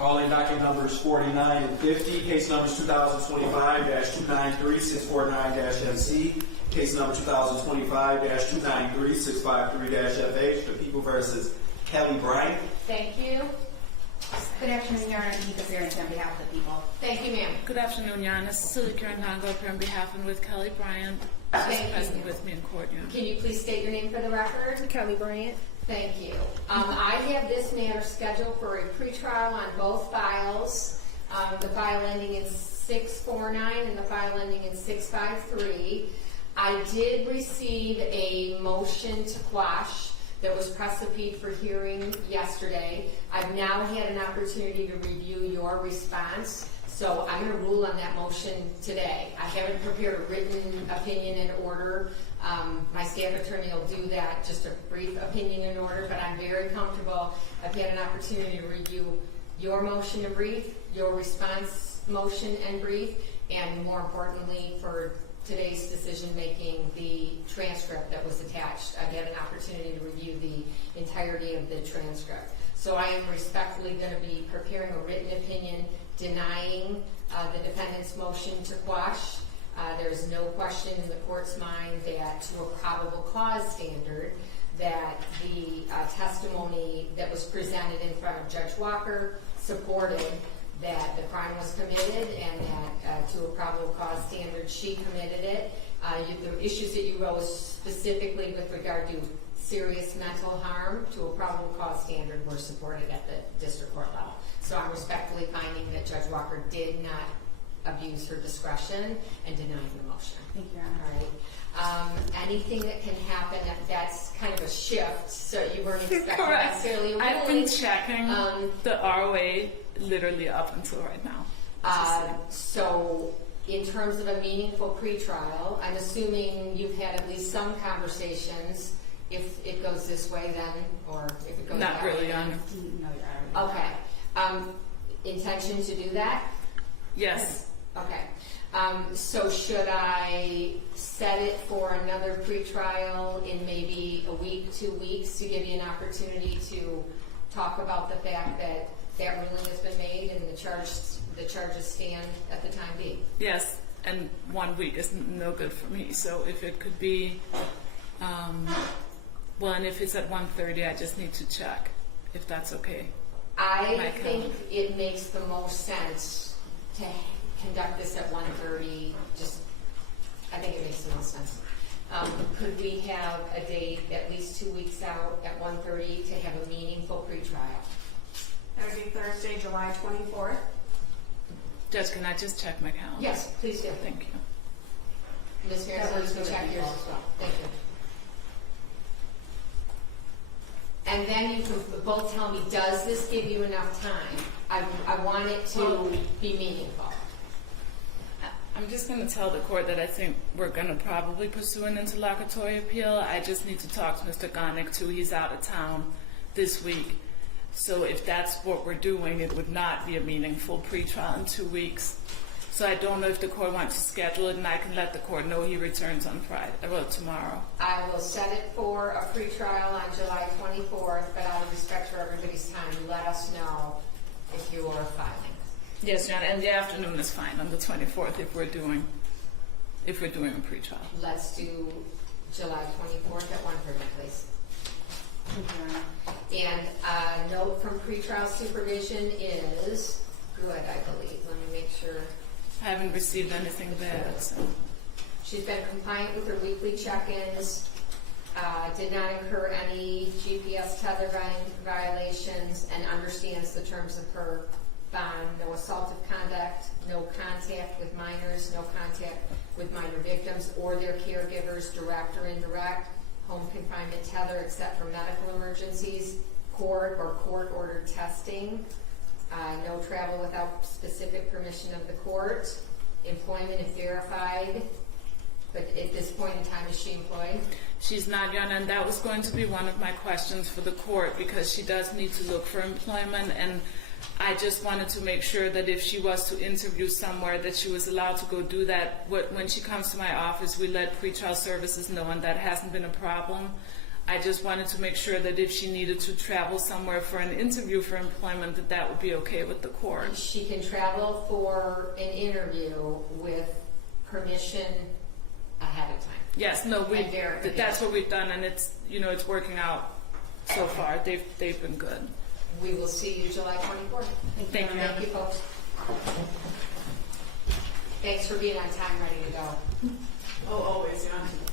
Calling docket numbers 49 and 50, case numbers 2025-293-649-MC, case number 2025-293-653-FH, the people versus Kelli Bryant. Thank you. Good afternoon, Your Honor. Nika Fairness on behalf of the people. Thank you, ma'am. Good afternoon, Your Honor. Cecilia Karen Hongo up here on behalf and with Kelli Bryant. Thank She's present you. with me in court, Your Honor. Can you please state your name for the record? Kelli Bryant. Thank you. I have this matter scheduled for a pretrial on both files. The file ending in 649 and the file ending in 653. I did receive a motion to quash that was precipied for hearing yesterday. I've now had an opportunity to review your response, so I'm going to rule on that motion today. I haven't prepared a written opinion in order. My staff attorney will do that, just a brief opinion in order, but I'm very comfortable. I've had an opportunity to review your motion in brief, your response motion and brief, and more importantly for today's decision-making, the transcript that was attached. I had an opportunity to review the entirety of the transcript. So I am respectfully going to be preparing a written opinion denying the defendant's motion to quash. There's no question in the court's mind that to a probable cause standard that the testimony that was presented in front of Judge Walker supported that the crime was committed and that to a probable cause standard she committed it. The issues that you rose specifically with regard to serious mental harm to a probable cause standard were supported at the district court level. So I'm respectfully finding that Judge Walker did not abuse her discretion and denying the motion. Thank you, Your Honor. All right. Anything that can happen, that's kind of a shift, so you weren't expecting Correct. necessarily a ruling. I've been checking the ROA literally up until right now. So in terms of a meaningful pretrial, I'm assuming you've had at least some conversations. If it goes this way then, or if it goes Not that really, way. Your Honor. No, Your Honor. Okay. Intention to do that? Yes. Okay. So should I set it for another pretrial in maybe a week, 2 weeks, to give you an opportunity to talk about the fact that that ruling has been made and the charges stand at the time being? Yes, and 1 week is no good for me. So if it could be, well, and if it's at 1:30, I just need to check if that's okay. I think it makes the most sense to conduct this at 1:30. I think it makes the most sense. Could we have a date at least 2 weeks out at 1:30 to have a meaningful pretrial? That would be Thursday, July 24th. Judge, can I just check my calendar? Yes, please do. Thank you. Ms. Harrison, you can check yours as well. Thank you. And then you can both tell me, does this give you enough time? I want it to be meaningful. I'm just going to tell the court that I think we're going to probably pursue an interlocutory appeal. I just need to talk to Mr. Gonick too. He's out of town this week. So if that's what we're doing, it would not be a meaningful pretrial in 2 weeks. So I don't know if the court wants to schedule it, and I can let the court know he returns on Friday, well, tomorrow. I will set it for a pretrial on July 24th, but out of respect for everybody's time, let us know if you are filing. Yes, John, and the afternoon is fine on the 24th if we're doing a pretrial. Let's do July 24th at 1:30, please. Thank you, Your Honor. And a note from pretrial supervision is good, I believe. Let me make sure. I haven't received anything bad. So. She's been compliant with her weekly check-ins, did not incur any GPS tether violations, and understands the terms of her bond. No assaultive conduct, no contact with minors, no contact with minor victims or their caregivers, direct or indirect, home confinement tether except for medical emergencies, court or court-ordered testing, no travel without specific permission of the court, employment if verified, but at this point in time, is she employed? She's not, Your Honor, and that was going to be one of my questions for the court because she does need to look for employment, and I just wanted to make sure that if she was to interview somewhere that she was allowed to go do that. When she comes to my office, we let pretrial services know, and that hasn't been a problem. I just wanted to make sure that if she needed to travel somewhere for an interview for employment, that that would be okay with the court. She can travel for an interview with permission ahead of time. Yes, no, And verification. that's what we've done, and it's, it's working out so far. They've been good. We will see you July 24th. Thank you. Thank you, folks. Thanks for being on time, ready to go. Oh, always, yeah.